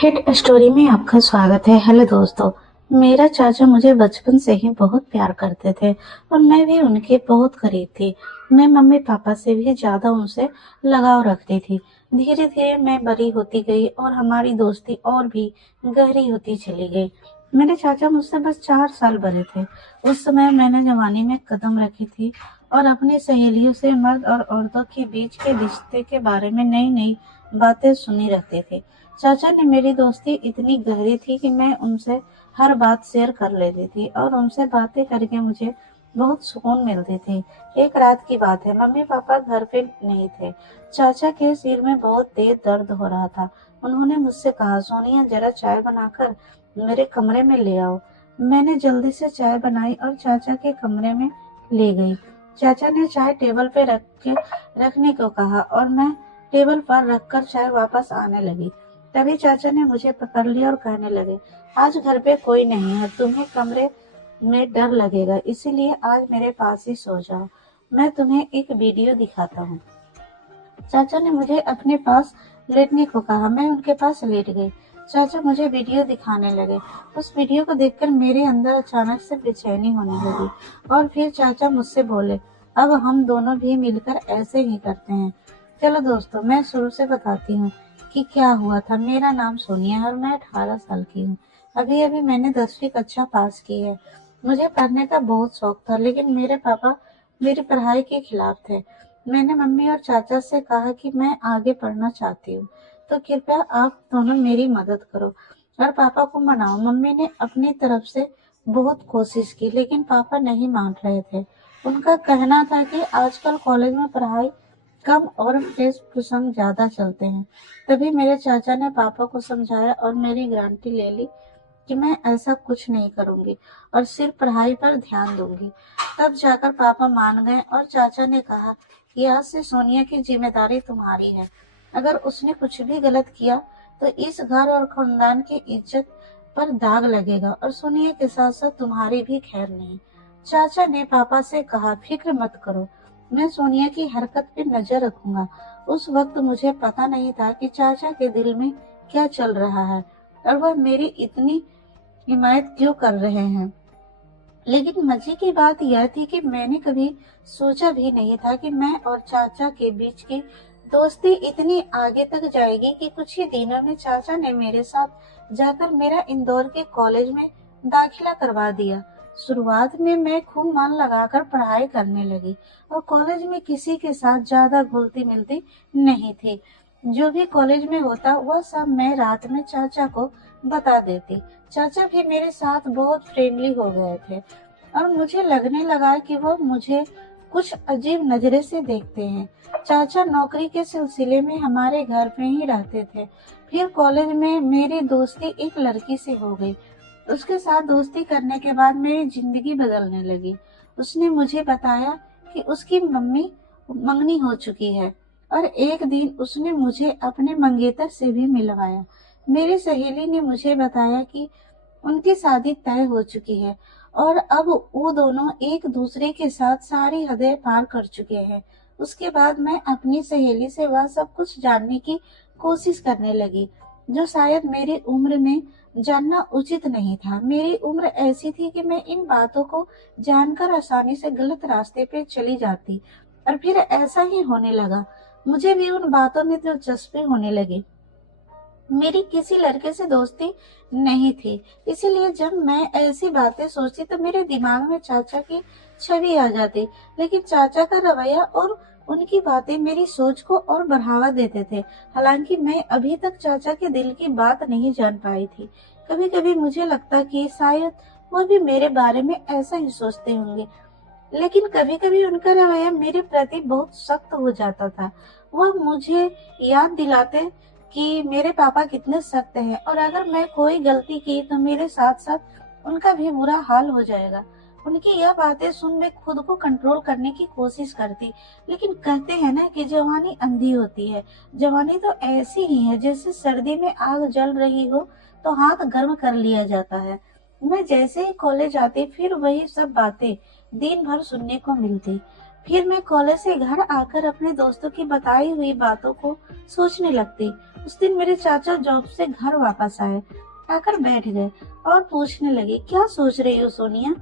Hit story में आपका स्वागत है। हेलो दोस्तों, मेरा चाचा मुझे बचपन से ही बहुत प्यार करते थे और मैं भी उनके बहुत करीब थी। मैं मम्मी पापा से भी ज्यादा उनसे लगाव रखती थी। धीरे धीरे मैं बड़ी होती गई और हमारी दोस्ती और भी गहरी होती चली गई। मेरे चाचा मुझसे बस 4 साल बड़े थे। उस समय मैंने जवानी में कदम रखी थी और अपनी सहेलियों से मर्द और औरतों के बीच के रिश्ते के बारे में नई नई बातें सुनी रहती थी। चाचा ने मेरी दोस्ती इतनी गहरी थी कि मैं उनसे हर बात शेयर कर लेती थी और उनसे बातें करके मुझे बहुत सुकून मिलती थी। एक रात की बात है, मम्मी पापा घर पे नहीं थे। चाचा के सिर में बहुत तेज दर्द हो रहा था। उन्होंने मुझसे कहा, सोनिया जरा चाय बनाकर मेरे कमरे में ले आओ। मैंने जल्दी से चाय बनाई और चाचा के कमरे में ले गई। चाचा ने चाय टेबल पे रखने को कहा और मैं टेबल पर रखकर चाय वापस आने लगी। तभी चाचा ने मुझे पकड़ लिया और कहने लगे, आज घर पे कोई नहीं है, तुम्हें कमरे में डर लगेगा, इसीलिए आज मेरे पास ही सो जाओ। मैं तुम्हें एक वीडियो दिखाता हूँ। चाचा ने मुझे अपने पास लेटने को कहा। मैं उनके पास लेट गई। चाचा मुझे वीडियो दिखाने लगे। उस वीडियो को देखकर मेरे अंदर अचानक से बेचैनी होने लगी और फिर चाचा मुझसे बोले, अब हम दोनों भी मिलकर ऐसे ही करते हैं। चलो दोस्तों, मैं शुरू से बताती हूँ कि क्या हुआ था। मेरा नाम सोनिया है और मैं 18 साल की हूँ। अभी अभी मैंने 10वीं कक्षा पास की है। मुझे पढ़ने का बहुत शौक था, लेकिन मेरे पापा मेरी पढ़ाई के खिलाफ थे। मैंने मम्मी और चाचा से कहा कि मैं आगे पढ़ना चाहती हूँ, तो कृपया आप दोनों मेरी मदद करो और पापा को मनाओ। मम्मी ने अपनी तरफ से बहुत कोशिश की, लेकिन पापा नहीं मान रहे थे। उनका कहना था कि आजकल कॉलेज में पढ़ाई कम और फ्रेश प्रसंग ज्यादा चलते हैं। तभी मेरे चाचा ने पापा को समझाया और मेरी गारंटी ले ली कि मैं ऐसा कुछ नहीं करूंगी और सिर्फ पढ़ाई पर ध्यान दूंगी। तब जाकर पापा मान गए और चाचा ने कहा कि आज से सोनिया की जिम्मेदारी तुम्हारी है। अगर उसने कुछ भी गलत किया तो इस घर और खानदान की इज्जत पर दाग लगेगा और सोनिया के साथ साथ तुम्हारी भी खैर नहीं। चाचा ने पापा से कहा, फिक्र मत करो, मैं सोनिया की हरकत पे नजर रखूंगा। उस वक्त मुझे पता नहीं था कि चाचा के दिल में क्या चल रहा है और वह मेरी इतनी हिमायत क्यों कर रहे हैं। लेकिन मजे की बात यह थी कि मैंने कभी सोचा भी नहीं था कि मैं और चाचा के बीच की दोस्ती इतनी आगे तक जाएगी कि कुछ ही दिनों में चाचा ने मेरे साथ जाकर मेरा इंदौर के कॉलेज में दाखिला करवा दिया। शुरुआत में मैं खूब मन लगाकर पढ़ाई करने लगी और कॉलेज में किसी के साथ ज्यादा घुलती मिलती नहीं थी। जो भी कॉलेज में होता वह सब मैं रात में चाचा को बता देती। चाचा भी मेरे साथ बहुत फ्रेंडली हो गए थे और मुझे लगने लगा कि वो मुझे कुछ अजीब नजरे से देखते हैं। चाचा नौकरी के सिलसिले में हमारे घर पे ही रहते थे। फिर कॉलेज में मेरी दोस्ती एक लड़की से हो गई। उसके साथ दोस्ती करने के बाद मेरी जिंदगी बदलने लगी। उसने मुझे बताया कि उसकी मम्मी मंगनी हो चुकी है और एक दिन उसने मुझे अपने मंगेतर से भी मिलवाया। मेरी सहेली ने मुझे बताया कि उनकी शादी तय हो चुकी है और अब वो दोनों एक दूसरे के साथ सारी हदें पार कर चुके हैं। उसके बाद मैं अपनी सहेली से वह सब कुछ जानने की कोशिश करने लगी, जो शायद मेरी उम्र में जानना उचित नहीं था। मेरी उम्र ऐसी थी कि मैं इन बातों को जानकर आसानी से गलत रास्ते पे चली जाती और फिर ऐसा ही होने लगा। मुझे भी उन बातों में दिलचस्पी होने लगी। मेरी किसी लड़के से दोस्ती नहीं थी, इसीलिए जब मैं ऐसी बातें सोचती तो मेरे दिमाग में चाचा की छवि आ जाती। लेकिन चाचा का रवैया और उनकी बातें मेरी सोच को और बढ़ावा देते थे। हालांकि मैं अभी तक चाचा के दिल की बात नहीं जान पाई थी। कभी कभी मुझे लगता कि शायद वह भी मेरे बारे में ऐसा ही सोचते होंगे, लेकिन कभी कभी उनका रवैया मेरे प्रति बहुत सख्त हो जाता था। वह मुझे याद दिलाते कि मेरे पापा कितने सख्त हैं और अगर मैं कोई गलती की तो मेरे साथ साथ उनका भी बुरा हाल हो जाएगा। उनकी यह बातें सुन मैं खुद को कंट्रोल करने की कोशिश करती, लेकिन कहते हैं ना कि जवानी अंधी होती है। जवानी तो ऐसी ही है जैसे सर्दी में आग जल रही हो तो हाथ गर्म कर लिया जाता है। मैं जैसे ही कॉलेज आती फिर वही सब बातें दिन भर सुनने को मिलती। फिर मैं कॉलेज से घर आकर अपने दोस्तों की बताई हुई बातों को सोचने लगती। उस दिन मेरे चाचा जॉब से घर वापस आए, आकर बैठ गए और पूछने लगे, क्या सोच रही हो सोनिया?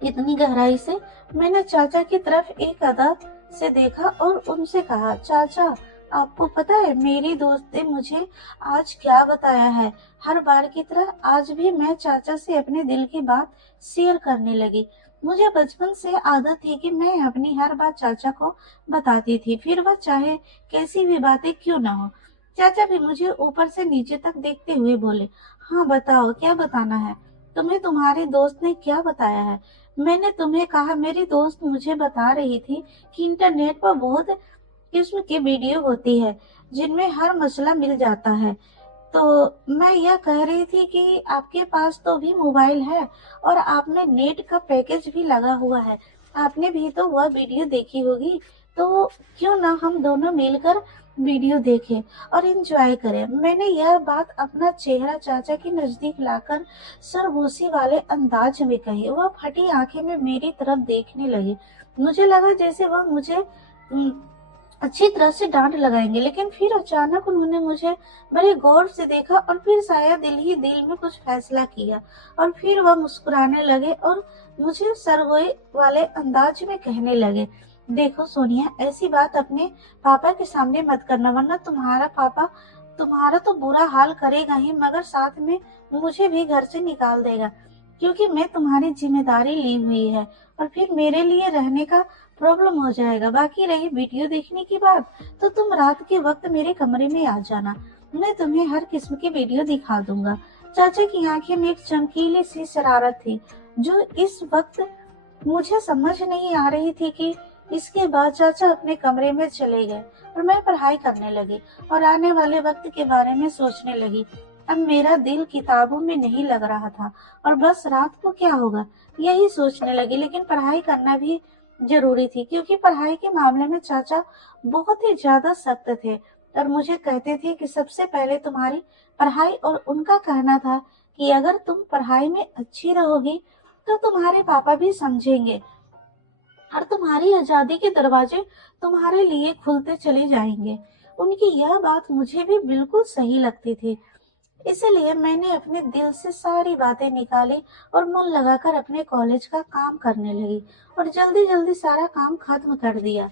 इतनी गहराई से मैंने चाचा की तरफ एक अदा से देखा और उनसे कहा, चाचा आपको पता है मेरी दोस्त ने मुझे आज क्या बताया है? हर बार की तरह आज भी मैं चाचा से अपने दिल की बात शेयर करने लगी। मुझे बचपन से आदत थी कि मैं अपनी हर बात चाचा को बताती थी, फिर वह चाहे कैसी भी बातें क्यों ना हो। चाचा भी मुझे ऊपर से नीचे तक देखते हुए बोले, हाँ बताओ क्या बताना है? तुम्हें तुम्हारे दोस्त ने क्या बताया है? मैंने तुम्हें कहा मेरी दोस्त मुझे बता रही थी कि इंटरनेट पर बहुत किस्म की वीडियो होती है जिनमें हर मसला मिल जाता है। तो मैं यह कह रही थी कि आपके पास तो भी मोबाइल है और आपने नेट का पैकेज भी लगा हुआ है, आपने भी तो वह वीडियो देखी होगी। तो क्यों ना हम दोनों मिलकर वीडियो देखें और एंजॉय करें। मैंने यह बात अपना चेहरा चाचा के नजदीक लाकर सरगोशी वाले अंदाज में कही। वह फटी आंखें में मेरी तरफ देखने लगे। मुझे लगा जैसे वह मुझे अच्छी तरह से डांट लगाएंगे, लेकिन फिर अचानक उन्होंने मुझे बड़े गौर से देखा और फिर शायद दिल ही दिल में कुछ फैसला किया और फिर वह मुस्कुराने लगे और मुझे सरगोई वाले अंदाज में कहने लगे, देखो सोनिया, ऐसी बात अपने पापा के सामने मत करना, वरना तुम्हारा पापा तुम्हारा तो बुरा हाल करेगा ही, मगर साथ में मुझे भी घर से निकाल देगा, क्योंकि मैं तुम्हारी जिम्मेदारी ली हुई है और फिर मेरे लिए रहने का प्रॉब्लम हो जाएगा। बाकी रही वीडियो देखने की बात, तो तुम रात के वक्त मेरे कमरे में आ जाना, मैं तुम्हें हर किस्म की वीडियो दिखा दूंगा। चाचा की आंखें में एक चमकीली सी शरारत थी जो इस वक्त मुझे समझ नहीं आ रही थी कि इसके बाद चाचा अपने कमरे में चले गए और मैं पढ़ाई करने लगी और आने वाले वक्त के बारे में सोचने लगी। अब मेरा दिल किताबों में नहीं लग रहा था और बस रात को क्या होगा यही सोचने लगी, लेकिन पढ़ाई करना भी जरूरी थी, क्योंकि पढ़ाई के मामले में चाचा बहुत ही ज्यादा सख्त थे और मुझे कहते थे कि सबसे पहले तुम्हारी पढ़ाई, और उनका कहना था कि अगर तुम पढ़ाई में अच्छी रहोगी तो तुम्हारे पापा भी समझेंगे और तुम्हारी आजादी के दरवाजे तुम्हारे लिए खुलते चले जाएंगे। उनकी यह बात मुझे भी बिल्कुल सही लगती थी, इसलिए मैंने अपने दिल से सारी बातें निकाली और मन लगाकर अपने कॉलेज का काम करने लगी और जल्दी जल्दी सारा काम खत्म कर दिया।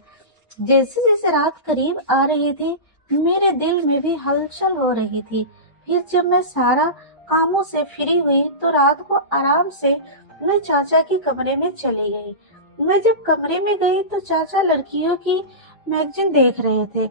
जैसे जैसे रात करीब आ रही थी मेरे दिल में भी हलचल हो रही थी। फिर जब मैं सारा कामों से फ्री हुई तो रात को आराम से मैं चाचा के कमरे में चली गई। मैं जब कमरे में गई तो चाचा लड़कियों की मैगजीन देख रहे थे।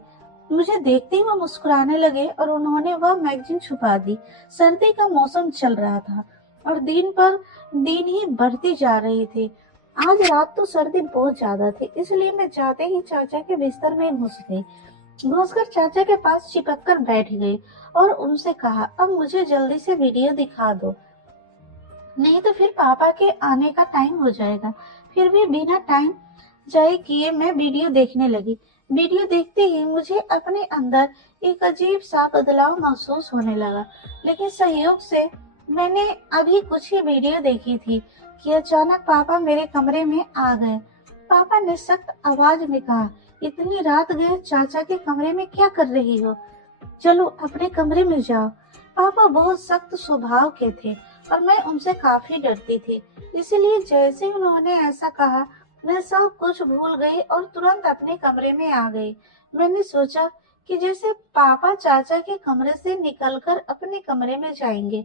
मुझे देखते ही वो मुस्कुराने लगे और उन्होंने वह मैगजीन छुपा दी। सर्दी का मौसम चल रहा था और दिन पर दिन ही बढ़ती जा रही थी। आज रात तो सर्दी बहुत ज्यादा थी, इसलिए मैं जाते ही चाचा के बिस्तर में घुस गई। घुसकर चाचा के पास चिपक कर बैठ गई और उनसे कहा, अब मुझे जल्दी से वीडियो दिखा दो, नहीं तो फिर पापा के आने का टाइम हो जाएगा। फिर भी बिना टाइम जाए किए मैं वीडियो देखने लगी। वीडियो देखते ही मुझे अपने अंदर एक अजीब सा बदलाव महसूस होने लगा, लेकिन संयोग से मैंने अभी कुछ ही वीडियो देखी थी कि अचानक पापा मेरे कमरे में आ गए। पापा ने सख्त आवाज में कहा, इतनी रात गए चाचा के कमरे में क्या कर रही हो? चलो अपने कमरे में जाओ। पापा बहुत सख्त स्वभाव के थे और मैं उनसे काफी डरती थी, इसलिए जैसे ही उन्होंने ऐसा कहा मैं सब कुछ भूल गई और तुरंत अपने कमरे में आ गई। मैंने सोचा कि जैसे पापा चाचा के कमरे से निकलकर अपने कमरे में जाएंगे,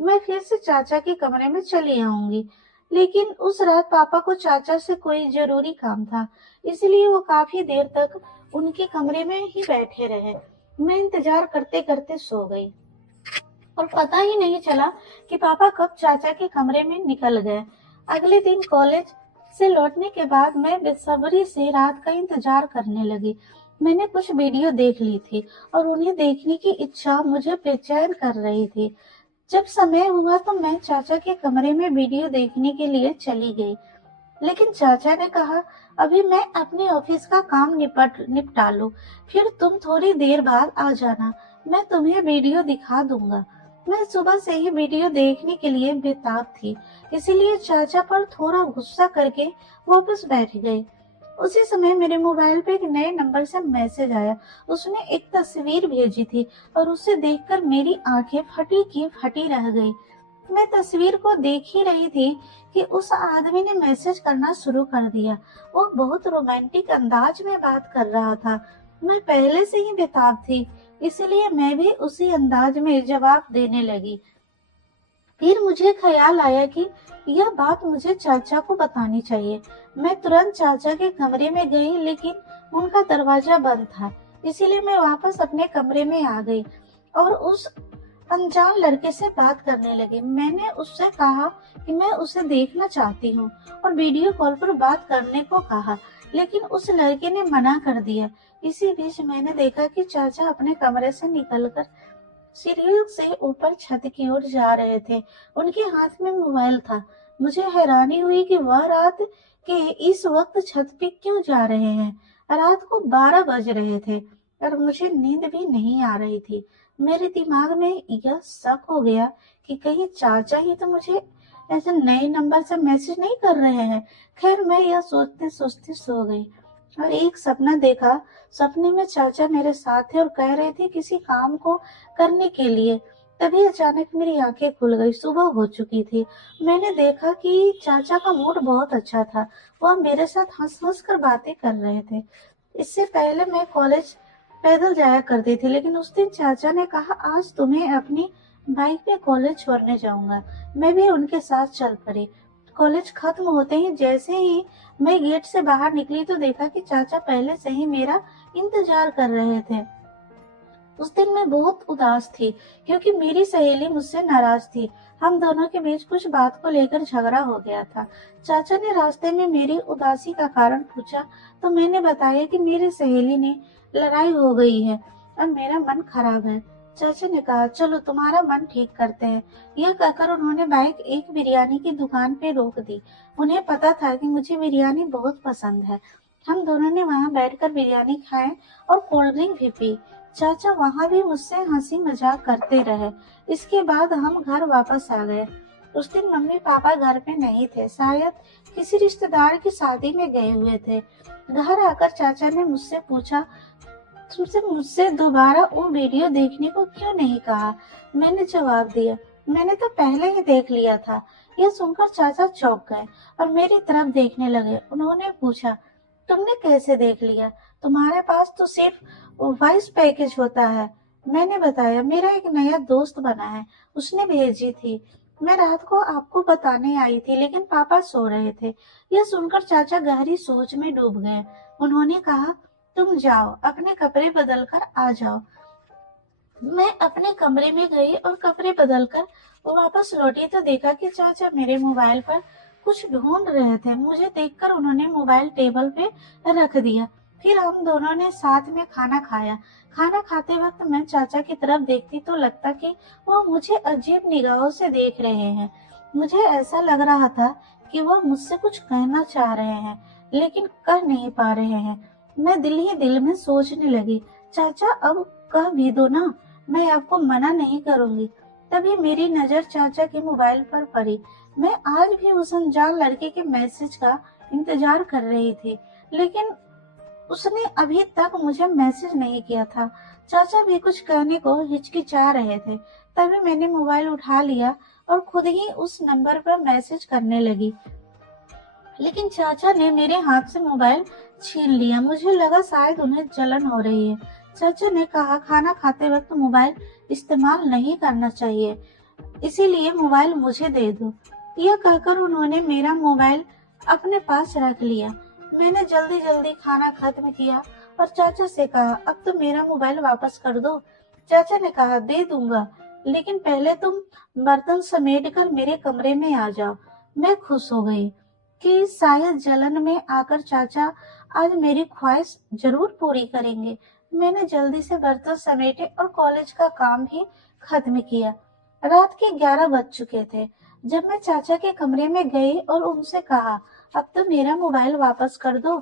मैं फिर से चाचा के कमरे में चली आऊंगी। लेकिन उस रात पापा को चाचा से कोई जरूरी काम था, इसलिए वो काफी देर तक उनके कमरे में ही बैठे रहे। मैं इंतजार करते करते सो गई और पता ही नहीं चला कि पापा कब चाचा के कमरे में निकल गए। अगले दिन कॉलेज से लौटने के बाद मैं बेसब्री से रात का इंतजार करने लगी। मैंने कुछ वीडियो देख ली थी और उन्हें देखने की इच्छा मुझे बेचैन कर रही थी। जब समय हुआ तो मैं चाचा के कमरे में वीडियो देखने के लिए चली गई, लेकिन चाचा ने कहा, अभी मैं अपने ऑफिस का काम निपटा लूं, फिर तुम थोड़ी देर बाद आ जाना, मैं तुम्हें वीडियो दिखा दूंगा। मैं सुबह से ही वीडियो देखने के लिए बेताब थी, इसलिए चाचा पर थोड़ा गुस्सा करके वापस बैठ गई। उसी समय मेरे मोबाइल पे एक नए नंबर से मैसेज आया। उसने एक तस्वीर भेजी थी और उसे देखकर मेरी आंखें फटी की फटी रह गई। मैं तस्वीर को देख ही रही थी कि उस आदमी ने मैसेज करना शुरू कर दिया। वो बहुत रोमांटिक अंदाज में बात कर रहा था। मैं पहले से ही बेताब थी, इसलिए मैं भी उसी अंदाज में जवाब देने लगी। फिर मुझे ख्याल आया कि यह बात मुझे चाचा को बतानी चाहिए। मैं तुरंत चाचा के कमरे में गई, लेकिन उनका दरवाजा बंद था। इसीलिए मैं वापस अपने कमरे में आ गई और उस अनजान लड़के से बात करने लगी। मैंने उससे कहा कि मैं उसे देखना चाहती हूँ और वीडियो कॉल पर बात करने को कहा, लेकिन उस लड़के ने मना कर दिया। इसी बीच मैंने देखा कि चाचा अपने कमरे से निकलकर सीढ़ियों से ऊपर छत की ओर जा रहे थे। उनके हाथ में मोबाइल था। मुझे हैरानी हुई कि वह रात के इस वक्त छत पे क्यों जा रहे हैं। रात को 12 बज रहे थे और मुझे नींद भी नहीं आ रही थी। मेरे दिमाग में यह शक हो गया कि कहीं चाचा ही तो मुझे ऐसे नए नंबर से मैसेज नहीं कर रहे हैं। खैर, मैं यह सोचते सोचते सो गई और एक सपना देखा। सपने में चाचा मेरे साथ थे और कह रहे थे किसी काम को करने के लिए। तभी अचानक मेरी आंखें खुल गई। सुबह हो चुकी थी। मैंने देखा कि चाचा का मूड बहुत अच्छा था। वह मेरे साथ हंस हंस कर बातें कर रहे थे। इससे पहले मैं कॉलेज पैदल जाया करती थी, लेकिन उस दिन चाचा ने कहा आज तुम्हें अपनी बाइक पे कॉलेज छोड़ने जाऊंगा। मैं भी उनके साथ चल पड़ी। कॉलेज खत्म होते ही जैसे ही मैं गेट से बाहर निकली तो देखा कि चाचा पहले से ही मेरा इंतजार कर रहे थे। उस दिन मैं बहुत उदास थी क्योंकि मेरी सहेली मुझसे नाराज थी। हम दोनों के बीच कुछ बात को लेकर झगड़ा हो गया था। चाचा ने रास्ते में मेरी उदासी का कारण पूछा तो मैंने बताया कि मेरी सहेली ने लड़ाई हो गई है और मेरा मन खराब है। चाचा ने कहा चलो तुम्हारा मन ठीक करते हैं। यह कहकर उन्होंने बाइक एक बिरयानी की दुकान पे रोक दी। उन्हें पता था कि मुझे बिरयानी बहुत पसंद है। हम दोनों ने वहां बैठकर बिरयानी खाए और कोल्ड ड्रिंक भी पी। चाचा वहां भी मुझसे हंसी मजाक करते रहे। इसके बाद हम घर वापस आ गए। उस दिन मम्मी पापा घर पे नहीं थे, शायद किसी रिश्तेदार की शादी में गए हुए थे। घर आकर चाचा ने मुझसे पूछा तुमसे मुझसे दोबारा वो वीडियो देखने को क्यों नहीं कहा। मैंने जवाब दिया मैंने तो पहले ही देख लिया था। यह सुनकर चाचा चौंक गए और मेरी तरफ देखने लगे। उन्होंने पूछा तुमने कैसे देख लिया, तुम्हारे पास तो सिर्फ वॉइस पैकेज होता है। मैंने बताया मेरा एक नया दोस्त बना है, उसने भेजी थी। मैं रात को आपको बताने आई थी, लेकिन पापा सो रहे थे। यह सुनकर चाचा गहरी सोच में डूब गए। उन्होंने कहा तुम जाओ अपने कपड़े बदल कर आ जाओ। मैं अपने कमरे में गई और कपड़े बदलकर वापस लौटी तो देखा कि चाचा मेरे मोबाइल पर कुछ ढूंढ रहे थे। मुझे देखकर उन्होंने मोबाइल टेबल पे रख दिया। फिर हम दोनों ने साथ में खाना खाया। खाना खाते वक्त मैं चाचा की तरफ देखती तो लगता कि वो मुझे अजीब निगाहों से देख रहे हैं। मुझे ऐसा लग रहा था कि वह मुझसे कुछ कहना चाह रहे हैं, लेकिन कह नहीं पा रहे हैं। मैं दिल ही दिल में सोचने लगी चाचा अब कह भी दो ना, मैं आपको मना नहीं करूंगी। तभी मेरी नजर चाचा के मोबाइल पर पड़ी। मैं आज भी उस अनजान लड़के के मैसेज का इंतजार कर रही थी, लेकिन उसने अभी तक मुझे मैसेज नहीं किया था। चाचा भी कुछ कहने को हिचकिचा रहे थे। तभी मैंने मोबाइल उठा लिया और खुद ही उस नंबर पर मैसेज करने लगी, लेकिन चाचा ने मेरे हाथ से मोबाइल छीन लिया। मुझे लगा शायद उन्हें जलन हो रही है। चाचा ने कहा खाना खाते वक्त मोबाइल इस्तेमाल नहीं करना चाहिए, इसीलिए मोबाइल मुझे दे दो। यह कहकर उन्होंने मेरा मोबाइल अपने पास रख लिया। मैंने जल्दी जल्दी खाना खत्म किया और चाचा से कहा अब तो मेरा मोबाइल वापस कर दो। चाचा ने कहा दे दूंगा, लेकिन पहले तुम बर्तन समेट कर मेरे कमरे में आ जाओ। मैं खुश हो गई कि शायद जलन में आकर चाचा आज मेरी ख्वाहिश जरूर पूरी करेंगे। मैंने जल्दी से बर्तन समेटे और कॉलेज का काम भी खत्म किया। रात के 11 बज चुके थे जब मैं चाचा के कमरे में गई और उनसे कहा अब तो मेरा मोबाइल वापस कर दो,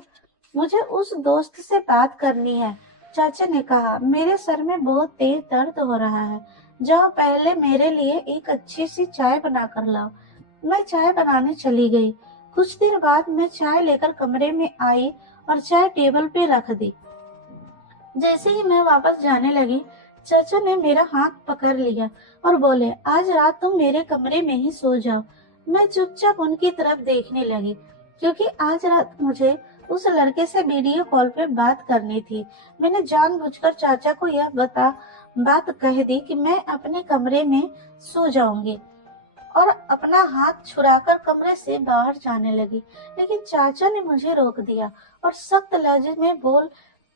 मुझे उस दोस्त से बात करनी है। चाचा ने कहा मेरे सर में बहुत तेज दर्द हो रहा है, जाओ पहले मेरे लिए एक अच्छी सी चाय बना कर लाओ। मैं चाय बनाने चली गई। कुछ देर बाद मैं चाय लेकर कमरे में आई और चाय टेबल पे रख दी। जैसे ही मैं वापस जाने लगी, चाचा ने मेरा हाथ पकड़ लिया और बोले, आज रात तुम मेरे कमरे में ही सो जाओ। मैं चुपचाप उनकी तरफ देखने लगी, क्योंकि आज रात मुझे उस लड़के से वीडियो कॉल पे बात करनी थी। मैंने जानबूझकर चाचा को यह बात कह दी कि मैं अपने कमरे में सो जाऊंगी, और अपना हाथ छुड़ाकर कमरे से बाहर जाने लगी। लेकिन चाचा ने मुझे रोक दिया और सख्त लहजे में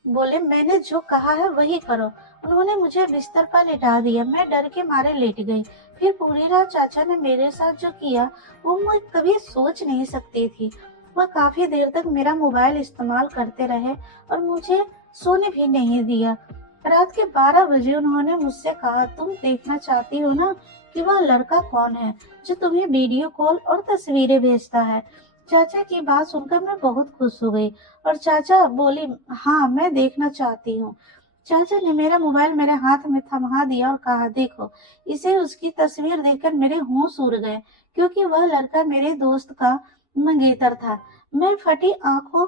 बोले, मैंने जो कहा है वही करो। उन्होंने मुझे बिस्तर पर लिटा दिया। मैं डर के मारे लेट गई। फिर पूरी रात चाचा ने मेरे साथ जो किया वो मैं कभी सोच नहीं सकती थी। वह काफी देर तक मेरा मोबाइल इस्तेमाल करते रहे और मुझे सोने भी नहीं दिया। रात के 12 बजे उन्होंने मुझसे कहा, तुम देखना चाहती हो ना कि वह लड़का कौन है जो तुम्हें वीडियो कॉल और तस्वीरें भेजता है। चाचा की बात सुनकर मैं बहुत खुश हो गई और चाचा बोली, हाँ मैं देखना चाहती हूँ। चाचा ने मेरा मोबाइल मेरे हाथ में थमा दिया और कहा, देखो। इसे उसकी तस्वीर देखकर मेरे होश उड़ गए, क्योंकि वह लड़का मेरे दोस्त का मंगेतर था। मैं फटी आंखों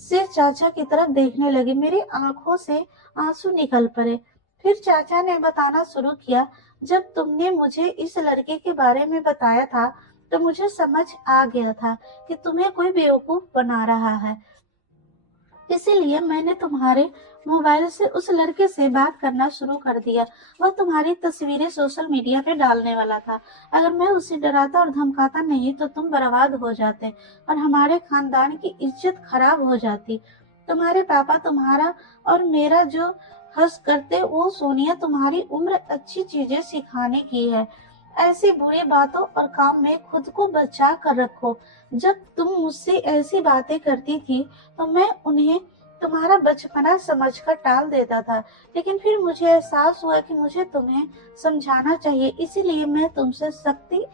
से चाचा की तरफ देखने लगी। मेरी आंखों से आंसू निकल पड़े। फिर चाचा ने बताना शुरू किया, जब तुमने मुझे इस लड़के के बारे में बताया था तो मुझे समझ आ गया था कि तुम्हें कोई बेवकूफ बना रहा है। इसीलिए मैंने तुम्हारे मोबाइल से उस लड़के से बात करना शुरू कर दिया। वह तुम्हारी तस्वीरें सोशल मीडिया पे डालने वाला था। अगर मैं उसे डराता और धमकाता नहीं तो तुम बर्बाद हो जाते और हमारे खानदान की इज्जत खराब हो जाती। तुम्हारे पापा तुम्हारा और मेरा जो हंस करते, वो सोनिया तुम्हारी उम्र अच्छी चीजें सिखाने की है। ऐसी बुरी बातों और काम में खुद को बचा कर रखो। जब तुम मुझसे ऐसी बातें करती थी तो मैं उन्हें तुम्हारा बचपना समझकर टाल देता था, लेकिन फिर मुझे एहसास हुआ कि मुझे तुम्हें समझाना चाहिए। इसीलिए मैं तुमसे सख्ती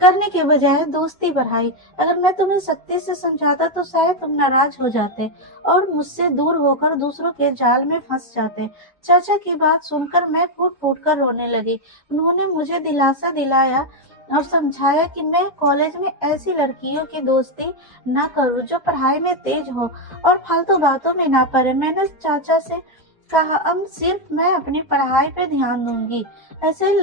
करने के बजाय दोस्ती बढ़ाई। अगर मैं तुम्हें सख्ती से समझाता तो शायद तुम नाराज हो जाते और मुझसे दूर होकर दूसरों के जाल में फंस जाते। चाचा की बात सुनकर मैं फूट फूट कर रोने लगी। उन्होंने मुझे दिलासा दिलाया और समझाया कि मैं कॉलेज में ऐसी लड़कियों की दोस्ती न करूं जो पढ़ाई में तेज हो और फालतू बातों में ना पड़े। मैंने चाचा से कहा, अब सिर्फ मैं अपनी पढ़ाई पे ध्यान दूंगी। ऐसे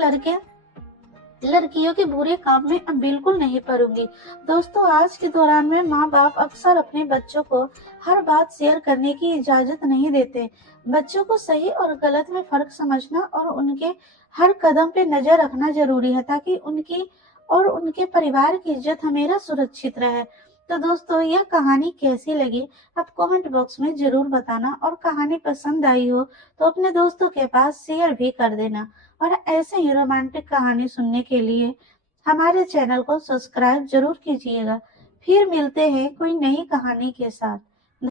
लड़कियों के बुरे काम में अब बिल्कुल नहीं पड़ूंगी। दोस्तों, आज के दौरान में माँ बाप अक्सर अपने बच्चों को हर बात शेयर करने की इजाजत नहीं देते। बच्चों को सही और गलत में फर्क समझना और उनके हर कदम पे नजर रखना जरूरी है, ताकि उनकी और उनके परिवार की इज्जत हमेशा सुरक्षित रहे। तो दोस्तों, यह कहानी कैसी लगी आप कमेंट बॉक्स में जरूर बताना, और कहानी पसंद आई हो तो अपने दोस्तों के पास शेयर भी कर देना। और ऐसे ही रोमांटिक कहानी सुनने के लिए हमारे चैनल को सब्सक्राइब जरूर कीजिएगा। फिर मिलते हैं कोई नई कहानी के साथ।